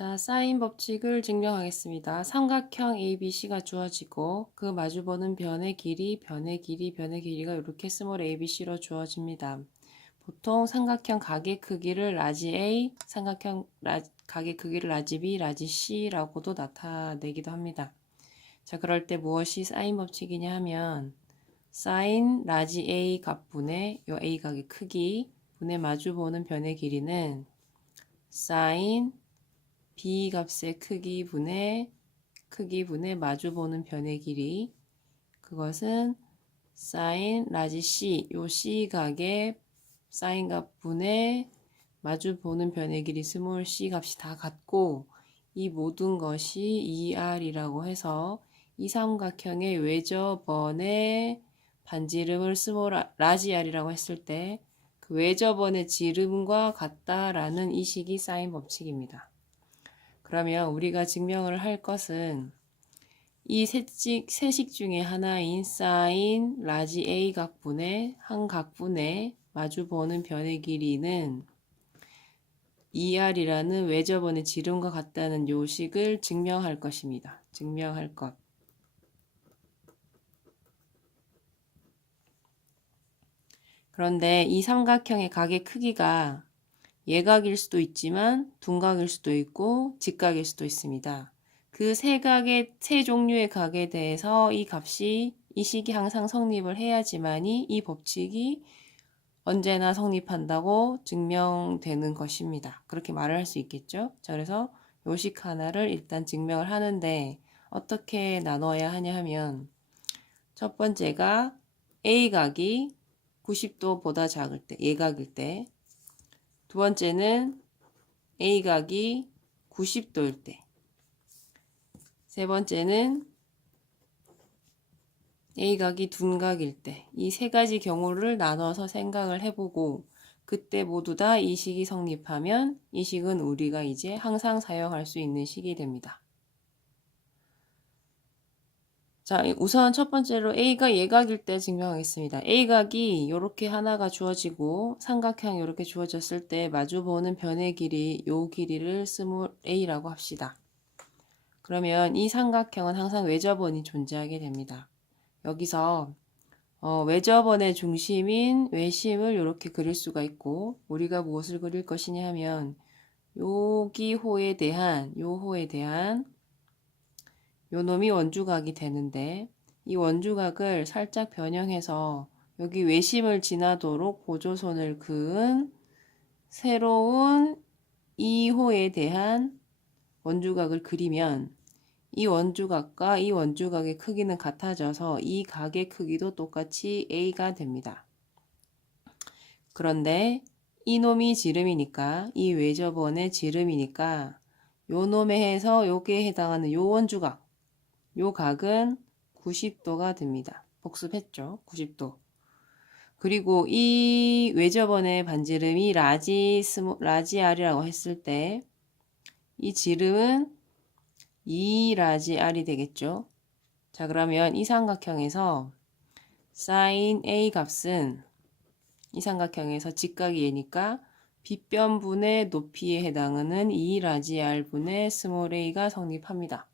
자, 사인 법칙을 증명하겠습니다. 삼각형 ABC가 주어지고 그 마주보는 변의 길이가 이렇게 스몰 ABC로 주어집니다. 보통 삼각형 가게 크기를 라지 A, 가게 크기를 라지 B, 라지 C라고도 나타내기도 합니다. 자, 그럴 때 무엇이 사인 법칙이냐 하면 사인 라지 A 값분의 요 A 각의 크기 분의 마주보는 변의 길이는 사인 B 값의 크기 분의 마주보는 변의 길이, 그것은 사인 라지 C, 요 C 각의 사인 값분의 마주보는 변의 길이 스몰 c 값이 다 같고 이 모든 것이 2R이라고 해서 이 삼각형의 외접원의 반지름을 스몰 라지 R이라고 했을 때 그 외접원의 지름과 같다라는 이 식이 사인 법칙입니다. 그러면 우리가 증명을 할 것은 이 세식 중에 하나인 사인 라지 A 각분의 한 각분의 마주보는 변의 길이는 2R이라는 외접원의 지름과 같다는 요식을 증명할 것입니다. 증명할 것. 그런데 이 삼각형의 각의 크기가 예각일 수도 있지만 둔각일 수도 있고 직각일 수도 있습니다. 그 세 종류의 각에 대해서 이 식이 항상 성립을 해야지만이 이 법칙이 언제나 성립한다고 증명되는 것입니다. 그렇게 말을 할 수 있겠죠? 자, 그래서 요식 하나를 일단 증명을 하는데 어떻게 나눠야 하냐 하면 첫 번째가 A각이 90도보다 작을 때, 예각일 때, 두 번째는 A각이 90도일 때, 세 번째는 A각이 둔각일 때, 이 세 가지 경우를 나눠서 생각을 해보고 그때 모두 다 이 식이 성립하면 이 식은 우리가 이제 항상 사용할 수 있는 식이 됩니다. 자, 우선 첫 번째로 A가 예각일 때 증명하겠습니다. A각이 이렇게 하나가 주어지고 삼각형이 이렇게 주어졌을 때 마주보는 변의 길이 요 길이를 스몰 a라고 합시다. 그러면 이 삼각형은 항상 외접원이 존재하게 됩니다. 여기서 외접원의 중심인 외심을 이렇게 그릴 수가 있고 우리가 무엇을 그릴 것이냐 하면 여기 호에 대한 요 놈이 원주각이 되는데 이 원주각을 살짝 변형해서 여기 외심을 지나도록 보조선을 그은 새로운 2호에 대한 원주각을 그리면 이 원주각과 이 원주각의 크기는 같아져서 이 각의 크기도 똑같이 A가 됩니다. 그런데 이 놈이 지름이니까 이 외접원의 지름이니까 요 놈에 해서 요게 해당하는 요 원주각 요 각은 90도가 됩니다. 복습했죠? 90도. 그리고 이 외접원의 반지름이 라지 R이라고 했을 때 이 지름은 2라지 R이 되겠죠? 자, 그러면 이 삼각형에서 sin A 값은 이 삼각형에서 직각이 얘니까 빗변분의 높이에 해당하는 2라지 R분의 스몰 a가 성립합니다.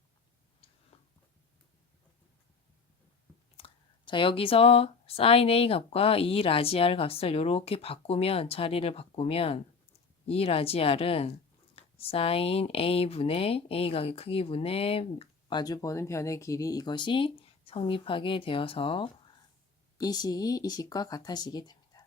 자, 여기서 sin A 값과 2라지 R 값을 이렇게 바꾸면, 자리를 바꾸면 2라지 R은 sin A분의 A각의 크기분의 마주보는 변의 길이 이것이 성립하게 되어서 이 식이 이 식과 같아지게 됩니다.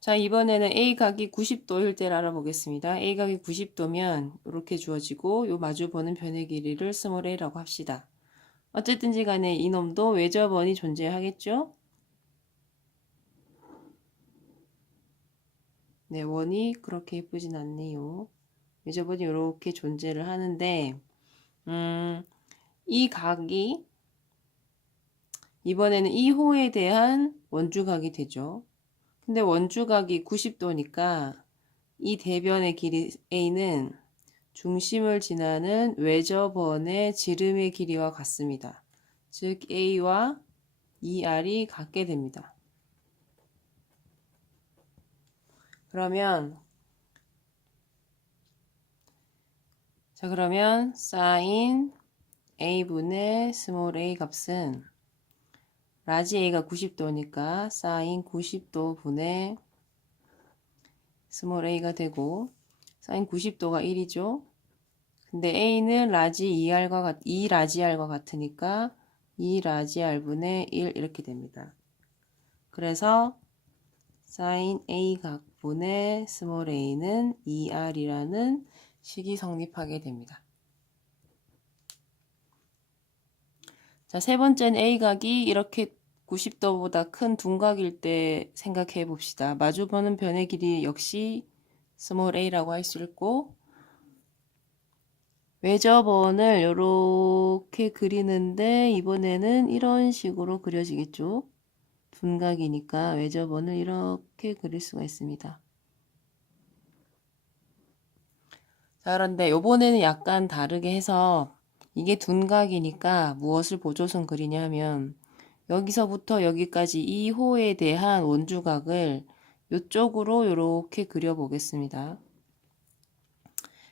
자, 이번에는 A각이 90도일 때를 알아보겠습니다. A각이 90도면 이렇게 주어지고 요 마주보는 변의 길이를 스몰 a라고 합시다. 어쨌든지 간에 이놈도 외접원이 존재하겠죠? 네, 원이 그렇게 예쁘진 않네요. 외접원이 이렇게 존재를 하는데 이 각이 이번에는 2호에 대한 원주각이 되죠. 근데 원주각이 90도니까 이 대변의 길이 A는 중심을 지나는 외접원의 지름의 길이와 같습니다. 즉 A와 2R이 같게 됩니다. 그러면 자, 그러면 sin a분의 스몰 a 값은 라지 a가 90도니까 sin 90도 분의 스몰 a가 되고 sin 90도가 1이죠. 근데 a는 라지 2라지 r과 같으니까 2라지 r분의 1 이렇게 됩니다. 그래서 sin a 각분의 스몰 a는 2r이라는 식이 성립하게 됩니다. 자, 세 번째는 A각이 이렇게 90도보다 큰 둔각일 때 생각해 봅시다. 마주보는 변의 길이 역시 스몰 a라고 할 수 있고, 외접원을 이렇게 그리는데 이번에는 이런 식으로 그려지겠죠. 둔각이니까 외접원을 이렇게 그릴 수가 있습니다. 자, 그런데 이번에는 약간 다르게 해서 이게 둔각이니까 무엇을 보조선 그리냐 하면 여기서부터 여기까지 이 호에 대한 원주각을 이쪽으로 이렇게 그려보겠습니다.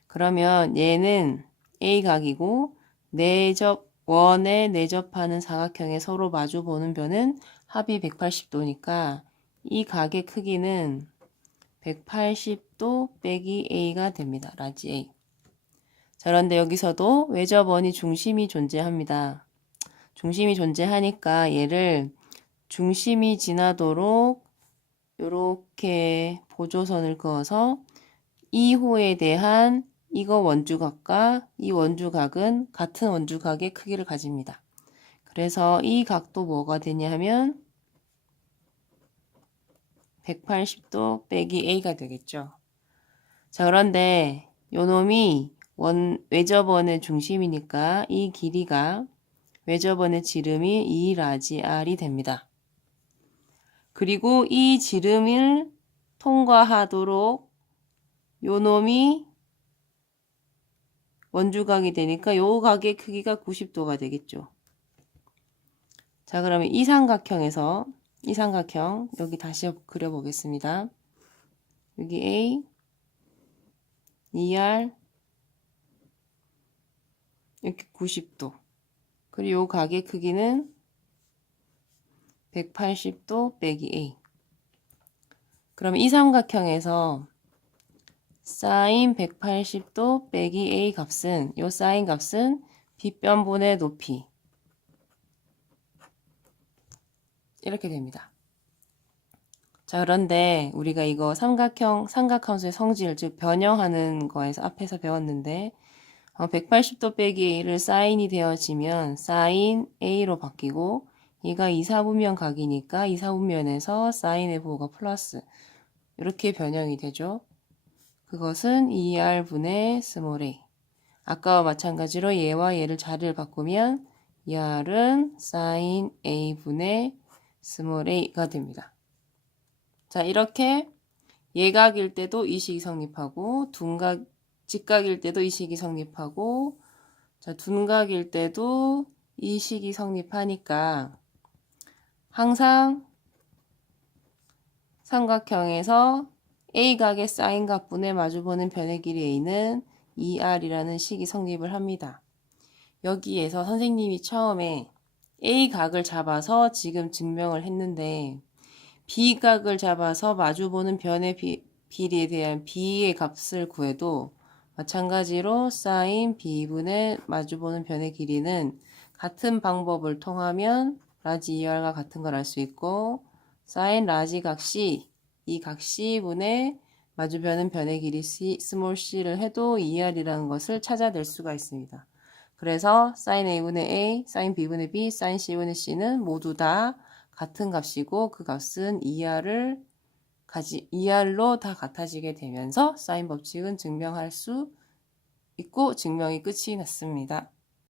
그러면 얘는 A각이고 원에 내접하는 사각형에 서로 마주보는 변은 합이 180도니까 이 각의 크기는 180도 빼기 A가 됩니다. 라지 A. 자, 그런데 여기서도 외접원이 중심이 존재합니다. 중심이 존재하니까 얘를 중심이 지나도록 이렇게 보조선을 그어서 이 호에 대한 이거 원주각과 이 원주각은 같은 원주각의 크기를 가집니다. 그래서 이 각도 뭐가 되냐 하면 180도 빼기 A가 되겠죠. 자, 그런데 요 놈이 외접원의 중심이니까 이 길이가 외접원의 지름이 2라지 r이 됩니다. 그리고 이 지름을 통과하도록 요 놈이 원주각이 되니까 요 각의 크기가 90도가 되겠죠. 자, 그러면 이 삼각형 여기 다시 그려보겠습니다. 여기 A, 2R, 이렇게 90도. 그리고 요 각의 크기는 180도 빼기 A. 그러면 이 삼각형에서 sin 180도 빼기 A 값은, 요 sin 값은 빗변분의 높이. 이렇게 됩니다. 자, 그런데 우리가 이거 삼각함수의 성질, 즉 변형하는 거에서 앞에서 배웠는데 180도 빼기 A를 사인이 되어지면 사인 A로 바뀌고 얘가 이사분면 각이니까 이사분면에서 사인의 부호가 플러스 이렇게 변형이 되죠. 그것은 2R분의 스몰 a. 아까와 마찬가지로 얘와 얘를 자리를 바꾸면 2R은 사인 A분의 스몰 a가 됩니다. 자, 이렇게 예각일 때도 이 식이 성립하고 직각일 때도 이 식이 성립하고 자, 둔각일 때도 이 식이 성립하니까 항상 삼각형에서 A각의 사인각분의 마주보는 변의 길이 A는 2R이라는 식이 성립을 합니다. 여기에서 선생님이 처음에 A각을 잡아서 지금 증명을 했는데 B각을 잡아서 마주보는 변의 비리에 대한 B의 값을 구해도 마찬가지로 sin B분의 마주보는 변의 길이는 같은 방법을 통하면 라지 2R과 같은 걸 알 수 있고 sin 라지 각 C, 이 각 C분의 마주보는 변의 길이 스몰 c를 해도 2R이라는 것을 찾아낼 수가 있습니다. 그래서 sin A분의 A, sin B분의 B, sin C분의 C는 모두 다 같은 값이고 그 값은 2R로 다 같아지게 되면서 사인 법칙은 증명할 수 있고 증명이 끝이 났습니다.